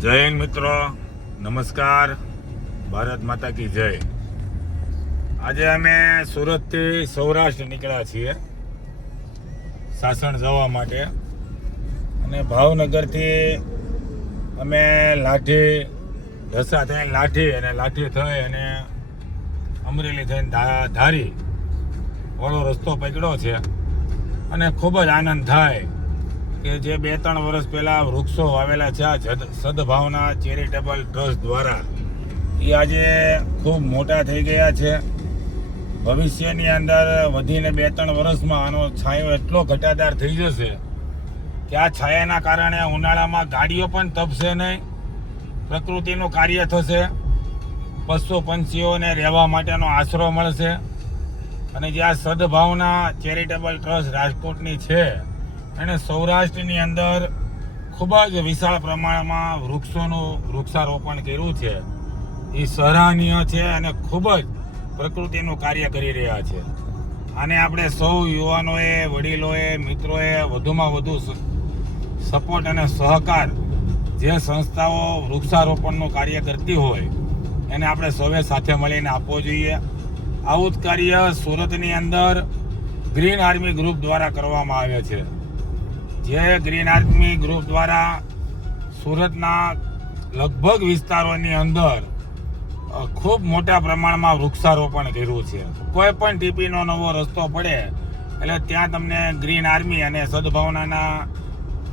જય હિન્દ મિત્રો, નમસ્કાર, ભારત માતા કી જય. આજે અમે સુરતથી સૌરાષ્ટ્ર નીકળ્યા છીએ સાસણ જવા માટે, અને ભાવનગરથી અમે લાઠી ઢસા થઈને લાઠી થઈ અને અમરેલી થઈને ધારી વાળો રસ્તો પકડ્યો છે. અને ખૂબ જ આનંદ થાય કે જે 2-3 વર્ષ પહેલા વૃક્ષો વાવેલા છે આ સદભાવના ચેરિટેબલ ટ્રસ્ટ દ્વારા, એ આજે ખૂબ મોટા થઈ ગયા છે. ભવિષ્યની અંદર વધીને 2-3 વર્ષમાં આનો છાંયો એટલો ઘટાદાર થઈ જશે કે આ છાયાના કારણે ઉનાળામાં ગાડીઓ પણ તપશે નહીં, પ્રકૃતિનું કાર્ય થશે, પશુ પંછીઓને રહેવા માટેનો આશરો મળશે. અને જે આ સદભાવના ચેરિટેબલ ટ્રસ્ટ રાજકોટની છે અને સૌરાષ્ટ્રની અંદર ખૂબ જ વિશાળ પ્રમાણમાં વૃક્ષારોપણ કર્યું છે. એ સરાહનીય છે અને ખૂબ જ પ્રકૃતિનું કાર્ય કરી રહ્યા છે. આને આપણે સૌ યુવાનોએ, વડીલોએ, મિત્રોએ વધુમાં વધુ સપોર્ટ અને સહકાર જે સંસ્થાઓ વૃક્ષારોપણનું કાર્ય કરતી હોય એને આપણે સૌએ સાથે મળીને આપવો જોઈએ. આવું જ કાર્ય સુરતની અંદર ગ્રીન આર્મી ગ્રુપ દ્વારા કરવામાં આવે છે. જે ગ્રીન આર્મી ગ્રુપ દ્વારા સુરતના લગભગ વિસ્તારોની અંદર ખૂબ મોટા પ્રમાણમાં વૃક્ષારોપણ કર્યું છે. કોઈ પણ ટીપીનો નવો રસ્તો પડે એટલે ત્યાં તમને ગ્રીન આર્મી અને સદભાવનાના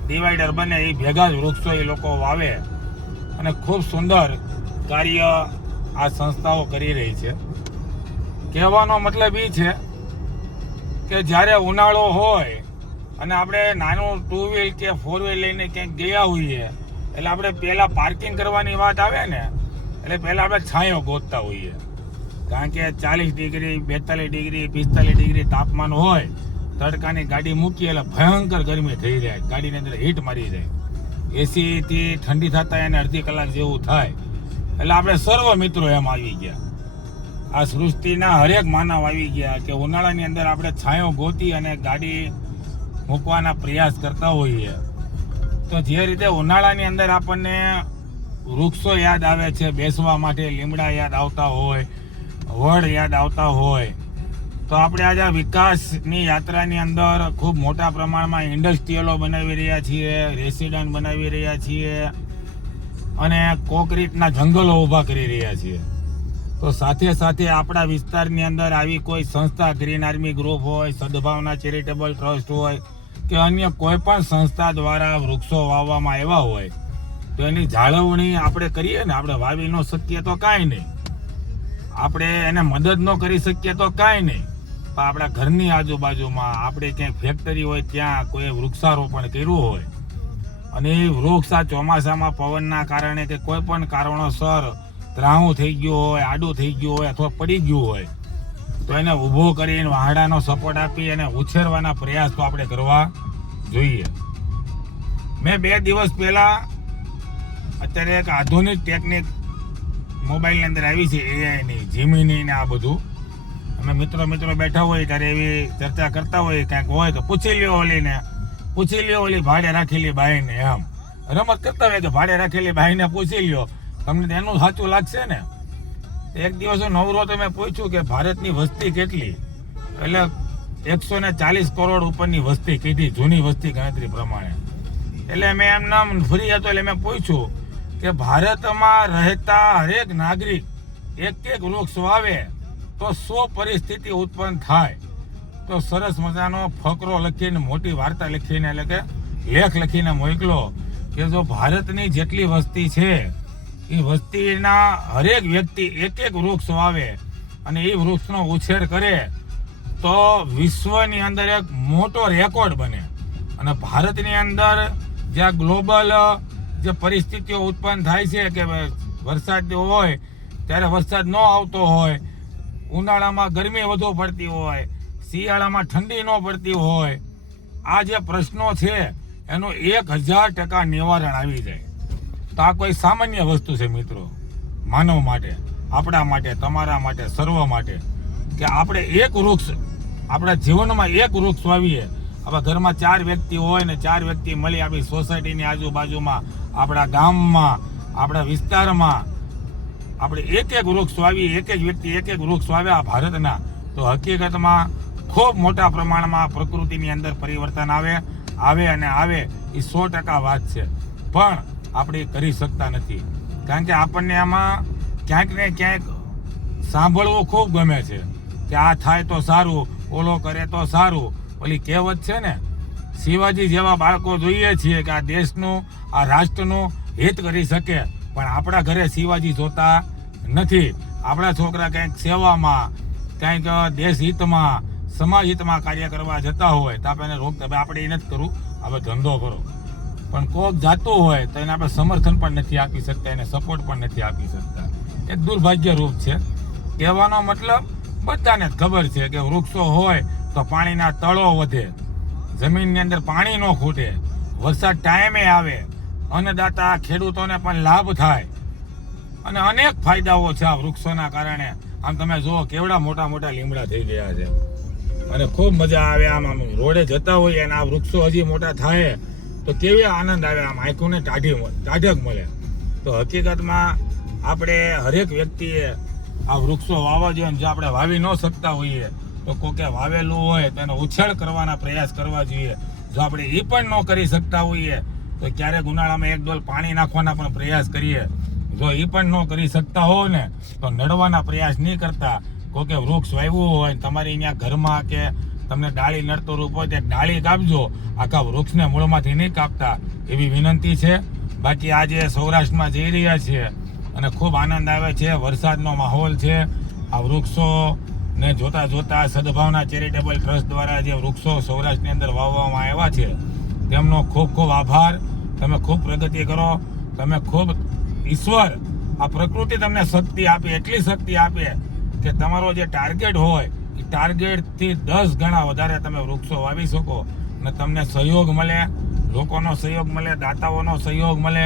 ડિવાઈડર બને એ ભેગા જ વૃક્ષો એ લોકો વાવે અને ખૂબ સુંદર કાર્ય આ સંસ્થાઓ કરી રહી છે. કહેવાનો મતલબ એ છે કે જ્યારે ઉનાળો હોય અને આપણે નાનું 2 વ્હીલ કે 4 વ્હીલ લઈને ક્યાંક ગયા હોઈએ એટલે આપણે પહેલાં પાર્કિંગ કરવાની વાત આવે ને એટલે પહેલાં આપણે છાંયો ગોતતા હોઈએ, કારણ કે 40 ડિગ્રી, 42 ડિગ્રી, 45 ડિગ્રી તાપમાન હોય, તડકાની ગાડી મૂકીએ એટલે ભયંકર ગરમી થઈ જાય, ગાડીની અંદર હીટ મારી જાય, એસીથી ઠંડી થતા એને અડધી કલાક જેવું થાય. એટલે આપણે સર્વ મિત્રો એમ આવી ગયા, આ સૃષ્ટિના હરેક માનવ આવી ગયા કે ઉનાળાની અંદર આપણે છાંયો ગોતી અને ગાડી મૂકવાના પ્રયાસ કરતા હોઈએ. તો જે રીતે ઉનાળાની અંદર આપણને વૃક્ષો યાદ આવે છે બેસવા માટે, લીમડા યાદ આવતા હોય, વડ યાદ આવતા હોય, તો આપણે આજે વિકાસની યાત્રાની અંદર ખૂબ મોટા પ્રમાણમાં ઇન્ડસ્ટ્રીયલો બનાવી રહ્યા છીએ, રેસિડન્ટ બનાવી રહ્યા છીએ અને કોન્ક્રીટના જંગલો ઊભા કરી રહ્યા છીએ. તો સાથે સાથે આપણા વિસ્તારની અંદર આવી કોઈ સંસ્થા, ગ્રીન આર્મી ગ્રુપ હોય, સદભાવના ચેરિટેબલ ટ્રસ્ટ હોય કે અન્ય કોઈ પણ સંસ્થા દ્વારા વૃક્ષો વાવવામાં આવ્યા હોય તો એની જાળવણી આપણે કરીએ ને. આપણે વાવી ન શકીએ તો કાંઈ નહીં, આપણે એને મદદ ન કરી શકીએ તો કાંઈ નહીં, પણ આપણા ઘરની આજુબાજુમાં આપણે ક્યાંય ફેક્ટરી હોય ત્યાં કોઈ વૃક્ષારોપણ કર્યું હોય અને એ વૃક્ષ આ ચોમાસામાં પવનના કારણે કે કોઈ પણ કારણોસર ત્રાહું થઈ ગયું હોય, આડું થઈ ગયું હોય અથવા પડી ગયું હોય તો એને ઊભો કરીને વાહડાનો સપોર્ટ આપી અને ઉછેરવાના પ્રયાસ તો આપણે કરવા જોઈએ. મેં 2 દિવસ પહેલાં અત્યારે એક આધુનિક ટેકનિક મોબાઈલની અંદર આવી છે, એઆઈની, જીમીની ને આ બધું. અમે મિત્રો બેઠા હોય ત્યારે એવી ચર્ચા કરતા હોય, કાંઈક હોય તો પૂછી લ્યો ઓલી ભાડે રાખેલી બાઈને, એમ રમત કરતા હોય તો ભાડે રાખેલી બાઈને પૂછી લ્યો, તમને એનું સાચું લાગશે ને. એક દિવસ નવરો તો મેં પૂછ્યું કે ભારતની વસ્તી કેટલી, એટલે 140 કરોડ ઉપરની વસ્તી કીધી, જૂની વસ્તી ગણતરી પ્રમાણે. એટલે મેં એમ નામ ફ્રી હતો એટલે મેં પૂછ્યું કે ભારતમાં રહેતા હરેક નાગરિક એક વૃક્ષ વાવે તો શું પરિસ્થિતિ ઉત્પન્ન થાય. તો સરસ મજાનો ફકરો લખીને, મોટી વાર્તા લખીને, એટલે કે લેખ લખીને મોકલો કે જો ભારતની જેટલી વસ્તી છે એ વસ્તીના હરેક વ્યક્તિ એક વૃક્ષ વાવે અને એ વૃક્ષનો ઉછેર કરે તો વિશ્વની અંદર એક મોટો રેકોર્ડ બને. અને ભારતની અંદર જે ગ્લોબલ જે પરિસ્થિતિઓ ઉત્પન્ન થાય છે કે વરસાદ હોય ત્યારે વરસાદ ન આવતો હોય, ઉનાળામાં ગરમી વધુ પડતી હોય, શિયાળામાં ઠંડી ન પડતી હોય, આ જે પ્રશ્નો છે એનું 1000% નિવારણ આવી જાય. તો આ કોઈ સામાન્ય વસ્તુ છે મિત્રો, માનવ માટે, આપણા માટે, તમારા માટે, સર્વ માટે, કે આપણે એક વૃક્ષ આપણા જીવનમાં એક વૃક્ષ વાવીએ. આપણા ઘરમાં 4 વ્યક્તિ હોય ને 4 વ્યક્તિ મળી આપણી સોસાયટીની આજુબાજુમાં, આપણા ગામમાં આપણા વિસ્તારમાં આપણે એક વૃક્ષ વાવી, એક વ્યક્તિ એક વૃક્ષ વાવ્યા ભારતના, તો હકીકતમાં ખૂબ મોટા પ્રમાણમાં પ્રકૃતિની અંદર પરિવર્તન આવે એ 100% વાત છે. પણ આપણે એ કરી શકતા નથી, કારણ કે આપણને આમાં ક્યાંક ને ક્યાંક સાંભળવું ખૂબ ગમે છે કે આ થાય તો સારું, ઓલો કરે તો સારું. ઓલી કહેવત છે ને, શિવાજી જેવા બાળકો જોઈએ છીએ કે આ દેશનું, આ રાષ્ટ્રનું હિત કરી શકે. પણ આપણા ઘરે શિવાજી જોતા નથી. આપણા છોકરા કંઈક સેવામાં, કંઈક દેશ હિતમાં, સમાજ હિતમાં કાર્ય કરવા જતા હોય તો આપણે એને રોકતા, ભાઈ આપણે એ નથી કરવું, હવે ધંધો કરો. પણ કોક જાતું હોય તો એને આપણે સમર્થન પણ નથી આપી શકતા, એને સપોર્ટ પણ નથી આપી શકતા. એક દુર્ભાગ્ય રૂપ છે. કહેવાનો મતલબ બધાને જ ખબર છે કે વૃક્ષો હોય તો પાણીના તળો વધે, જમીનની અંદર પાણી ન ખૂટે, વરસાદ ટાઈમે આવે, અન્નદાતા ખેડૂતોને પણ લાભ થાય અને અનેક ફાયદાઓ છે આ વૃક્ષોના કારણે. આમ તમે જુઓ કેવડા મોટા મોટા લીમડા થઈ ગયા છે અને ખૂબ મજા આવે. આમ રોડે જતા હોઈએ અને આ વૃક્ષો હજી મોટા થાય તો કેવી આનંદ આવે, આમ આંખોને ટાઢક મળે. તો હકીકતમાં આપણે હરેક વ્યક્તિએ આ વૃક્ષો વાવવા જોઈએ. જો આપણે વાવી ન શકતા હોઈએ તો કોકે વાવેલું હોય તો એનો ઉછેર કરવાના પ્રયાસ કરવા જોઈએ. જો આપણે એ પણ ન કરી શકતા હોઈએ તો ક્યારેક ઉનાળામાં એક ડોલ પાણી નાખવાના પણ પ્રયાસ કરીએ. જો એ પણ ન કરી શકતા હો ને તો નડવાના પ્રયાસ નહીં કરતા. કોકે વૃક્ષ વાવ્યું હોય તમારી અહીંયા ઘરમાં કે તમને ડાળી નડતો રૂપ હોય તો ડાળી કાપજો, આખા વૃક્ષને મૂળમાંથી નહીં કાપતા, એવી વિનંતી છે. બાકી આજે સૌરાષ્ટ્રમાં જઈ રહ્યા છીએ અને ખૂબ આનંદ આવે છે. વરસાદનો માહોલ છે. આ વૃક્ષોને જોતા સદભાવના ચેરિટેબલ ટ્રસ્ટ દ્વારા જે વૃક્ષો સૌરાષ્ટ્રની અંદર વાવવામાં આવ્યા છે તેમનો ખૂબ ખૂબ આભાર. તમે ખૂબ પ્રગતિ કરો. તમે ખૂબ, ઈશ્વર આ પ્રકૃતિ તમને શક્તિ આપે, એટલી શક્તિ આપે કે તમારો જે ટાર્ગેટ હોય એ ટાર્ગેટથી 10 ગણા વધારે તમે વૃક્ષો વાવી શકો અને તમને સહયોગ મળે, લોકોનો સહયોગ મળે, દાતાઓનો સહયોગ મળે,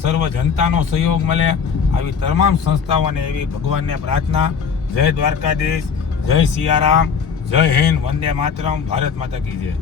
સર્વ જનતાનો સહયોગ મળે. આવી તમામ સંસ્થાઓને એવી ભગવાનને પ્રાર્થના. જય દ્વારકાધીશ, જય સિયારામ, જય હિન્દ, વંદે માતરમ, ભારત માતા કી જય.